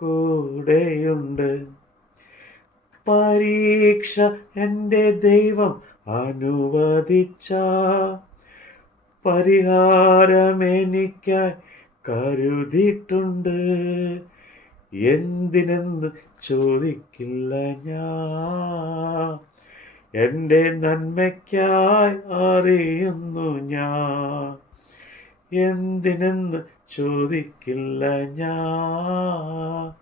കൂടെയുണ്ട്. പരീക്ഷ എന്റെ ദൈവം അനുവദിച്ച പരിഹാരമെനിക്കായി കരുതിയിട്ടുണ്ട്. എന്തിനെന്ന് ചോദിക്കില്ല ഞാൻ. എന്റെ നന്മയ്ക്കായി അറിയുന്നു ഞാൻ. എന്തിനെന്ന് ചോദിക്കില്ല ഞാൻ.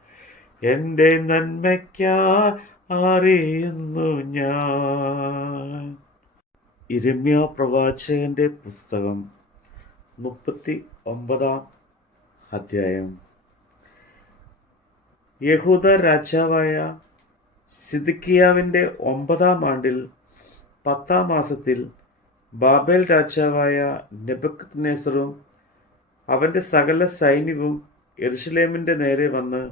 എന്റെ നന്മയ്ക്കായി അറിയുന്നു ഞാൻ. ഇരമ്യ പ്രവാചകന്റെ പുസ്തകം മുപ്പത്തി ഒമ്പതാം അധ്യായം. യഹൂദ രാജാവായ സിദിക്കിയാവിന്റെ ഒമ്പതാം ആണ്ടിൽ പത്താം മാസത്തിൽ ബാബേൽ രാജാവായ നെബക്കത് നെസറും അവന്റെ സകല സൈന്യവും എറുഷലേമിന്റെ നേരെ വന്ന്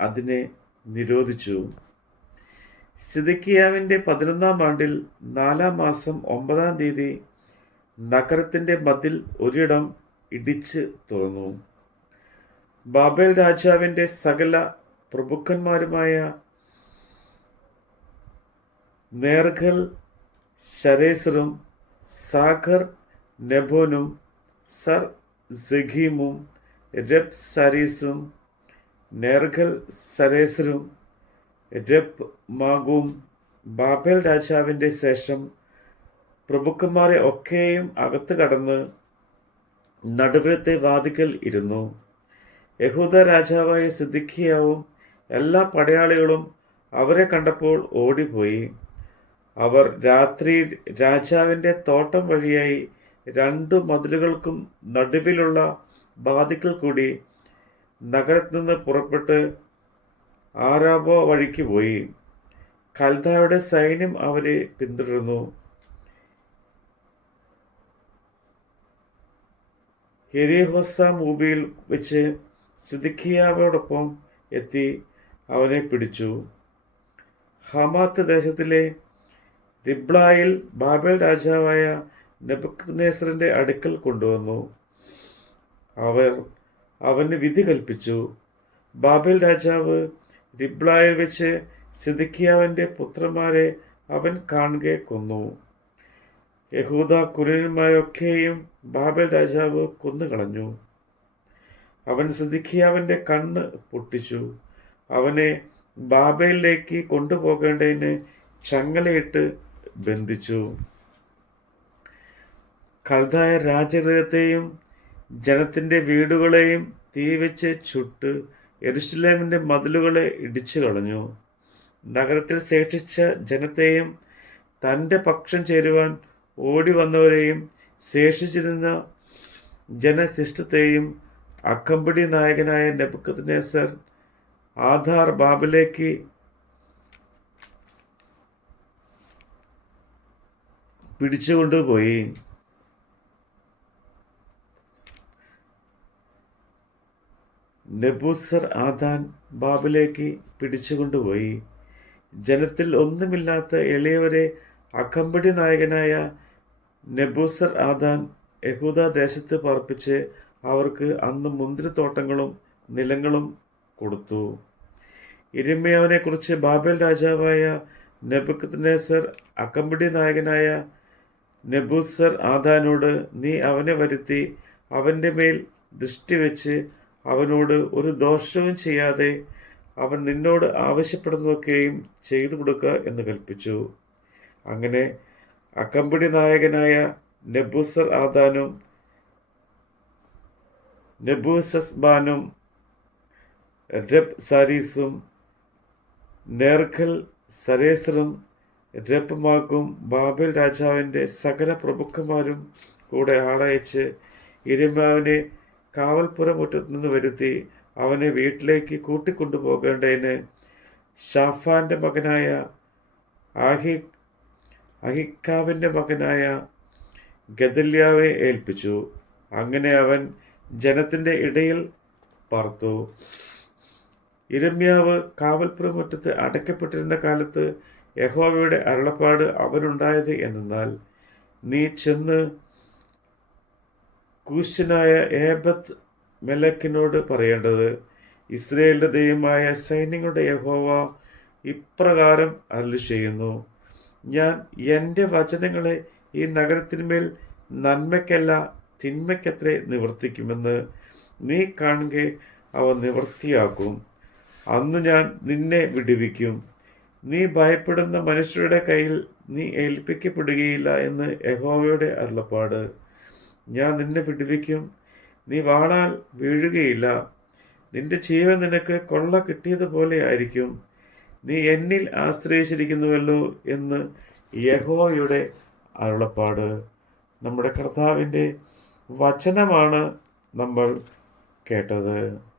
അതിനെ നിരോധിച്ചു. സിദിക്കിയാവിന്റെ പതിനൊന്നാം ആണ്ടിൽ നാലാം മാസം ഒമ്പതാം തീയതി നഗരത്തിന്റെ മതിൽ ഒരിടം ഇടിച്ച് തുറന്നു. ബാബേൽ രാജാവിന്റെ സകല പ്രഭുക്കന്മാരുമായ നേർഗൽ ശരേസറും സാഖർ നെബോനും സർ സഖീമും രബ് സരീസും നേർഗൽ സരേസറും രബ് മാഗും ബാബേൽ രാജാവിന്റെ ശേഷം പ്രഭുക്കന്മാരെ ഒക്കെയും അകത്ത് കടന്ന് നടുവിലത്തെ വാതിക്കൽ ഇരുന്നു. യഹൂദ രാജാവായ സിദ്ദിഖിയാവും എല്ലാ പടയാളികളും അവരെ കണ്ടപ്പോൾ ഓടിപ്പോയി. അവർ രാത്രി രാജാവിന്റെ തോട്ടം വഴിയായി രണ്ടു മതിലുകൾക്കും നടുവിലുള്ള ബാധിക്കൽ കൂടി നഗരത്തിൽ നിന്ന് പുറപ്പെട്ട് ആരാബോ വഴിക്ക് പോയി. കൽദായുടെ സൈന്യം അവരെ പിന്തുടർന്നു. ഹെരിഹോസ മൂബിയിൽ വെച്ച് സിദിഖിയാവോടൊപ്പം എത്തി അവനെ പിടിച്ചു. ഹമാത്ത് ദേശത്തിലെ റിബ്ലായിൽ ബാബേൽ രാജാവായ നെബുക്കദ്നേസറിന്റെ അടുക്കൽ കൊണ്ടുവന്നു. അവർ അവന് വിധി കൽപ്പിച്ചു. ബാബേൽ രാജാവ് റിബ്ലായിൽ വെച്ച് സിദിക്കിയാവിന്റെ പുത്രന്മാരെ അവൻ കാണുകെ കൊന്നു. യഹൂദ കുലന്മാരൊക്കെയും ബാബേൽ രാജാവ് കൊന്നുകളഞ്ഞു. അവൻ സിദിക്കിയാവിന്റെ കണ്ണ് പൊട്ടിച്ചു. അവനെ ബാബയിലേക്ക് കൊണ്ടുപോകേണ്ടതിന് ചങ്ങലയിട്ട് ബന്ധിച്ചു. കൽതായ രാജഗൃഹത്തെയും ജനത്തിന്റെ വീടുകളെയും തീവച്ച് ചുട്ട് എരുസലേമിന്റെ മതിലുകളെ ഇടിച്ചു കളഞ്ഞു. നഗരത്തിൽ ശേഷിച്ച ജനത്തെയും തന്റെ പക്ഷം ചേരുവാൻ ഓടി വന്നവരെയും ശേഷിച്ചിരുന്ന ജനശിഷ്ടത്തെയും അക്കമ്പടി നായകനായ നെബുക്കത് നെസർ ആധാർ ബാബിലേക്ക് പിടിച്ചുകൊണ്ടുപോയി. നെബൂസർ ആദാൻ ബാബിലേക്ക് പിടിച്ചുകൊണ്ടുപോയി. ജനത്തിൽ ഒന്നുമില്ലാത്ത എളിയവരെ അകമ്പടി നായകനായ നെബൂസർ ആദാൻ യഹൂദ ദേശത്ത് പാർപ്പിച്ച് അവർക്ക് അന്ന് മുന്തിരിത്തോട്ടങ്ങളും നിലങ്ങളും കൊടുത്തു. ഇരിമയാവിനെ കുറിച്ച് ബാബേൽ രാജാവായ നെബുക്കത് നെസർ അക്കമ്പടി നായകനായ നെബൂസർ ആദാനോട് നീ അവനെ വരുത്തി അവന്റെ മേൽ ദൃഷ്ടി വെച്ച് അവനോട് ഒരു ദോഷവും ചെയ്യാതെ അവൻ നിന്നോട് ആവശ്യപ്പെടുന്നതൊക്കെയും ചെയ്തു കൊടുക്കുക എന്ന് കൽപ്പിച്ചു. അങ്ങനെ അക്കമ്പടി നായകനായ നെബൂസർ ആദാനും നെബൂസസ്ബാനും രബ് സാരീസും നേർഖൽ സരേസറും രബ്മാക്കും ബാബേൽ രാജാവിന്റെ സകല പ്രമുഖന്മാരും കൂടെ ആളയച്ച് ഇരമ്യാവിനെ കാവൽപ്പുറമുറ്റത്ത് നിന്ന് വരുത്തി അവനെ വീട്ടിലേക്ക് കൂട്ടിക്കൊണ്ടുപോകേണ്ടതിന് ഷാഫാന്റെ മകനായ ആഹി അഹിക്കാവിന്റെ മകനായ ഗദല്യാവെ ഏൽപ്പിച്ചു. അങ്ങനെ അവൻ ജനത്തിന്റെ ഇടയിൽ പാർത്തു. ഇരമ്യാവ് കാവൽപ്പുറമുറ്റത്ത് അടയ്ക്കപ്പെട്ടിരുന്ന കാലത്ത് യഹോവയുടെ അരുളപ്പാട് അവനുണ്ടായത് എന്നാൽ നീ ചെന്ന് കൂശനായ ഏബത്ത് മെലക്കിനോട് പറയേണ്ടത് ഇസ്രയേലിന്റെ ദൈവമായ സൈന്യങ്ങളുടെ യഹോവ ഇപ്രകാരം അരുളി ചെയ്യുന്നു ഞാൻ എന്റെ വചനങ്ങളെ ഈ നഗരത്തിന്മേൽ നന്മയ്ക്കല്ല തിന്മയ്ക്കത്രേ നിവർത്തിക്കുമെന്ന് നീ കാണുക അവ നിവർത്തിയാക്കും. അന്ന് ഞാൻ നിന്നെ വിടുവിക്കും. നീ ഭയപ്പെടുന്ന മനുഷ്യരുടെ കയ്യിൽ നീ ഏൽപ്പിക്കപ്പെടുകയില്ല എന്ന് യഹോവയുടെ അരുളപ്പാട്. ഞാൻ നിന്നെ വിടുവിക്കും. നീ വാണാൽ വീഴുകയില്ല. നിന്റെ ജീവൻ നിനക്ക് കൊള്ള കിട്ടിയതുപോലെ ആയിരിക്കും. നീ എന്നിൽ ആശ്രയിച്ചിരിക്കുന്നുവല്ലോ എന്ന് യഹോയുടെ അരുളപ്പാട്. നമ്മുടെ കർത്താവിന്റെ വചനമാണ് നമ്മൾ കേട്ടത്.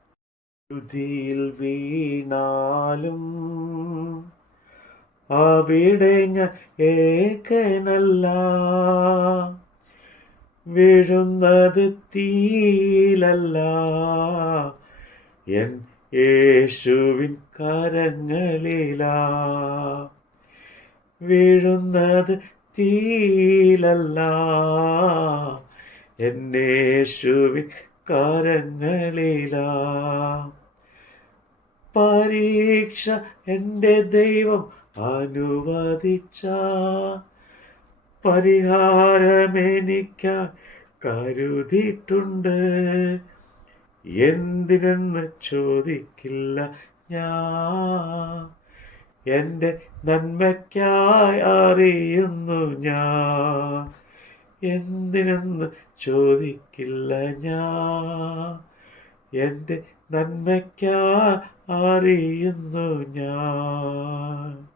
ുതിയിൽ വീണാലും അവിടെ ഞാൻ ഏകനല്ല. വീഴുന്നത് തീയിലല്ല. എൻ യേശുവിൻ കരങ്ങളിലാ. വീഴുന്നത് തീയിലല്ല. എന്നേശുവിൻ കരങ്ങളിലാ. പരീക്ഷ എന്റെ ദൈവം അനുവദിച്ച. പരിഹാരമെനിക്കായി കരുതിയിട്ടുണ്ട്. എന്തിനെന്ന് ചോദിക്കില്ല ഞാൻ. എന്റെ നന്മയ്ക്കായി അറിയുന്നു ഞാൻ. എന്തിനെന്ന് ചോദിക്കില്ല ഞാൻ. എന്റെ നന്മയ്ക്കായി അറിയുന്നു ഞാൻ.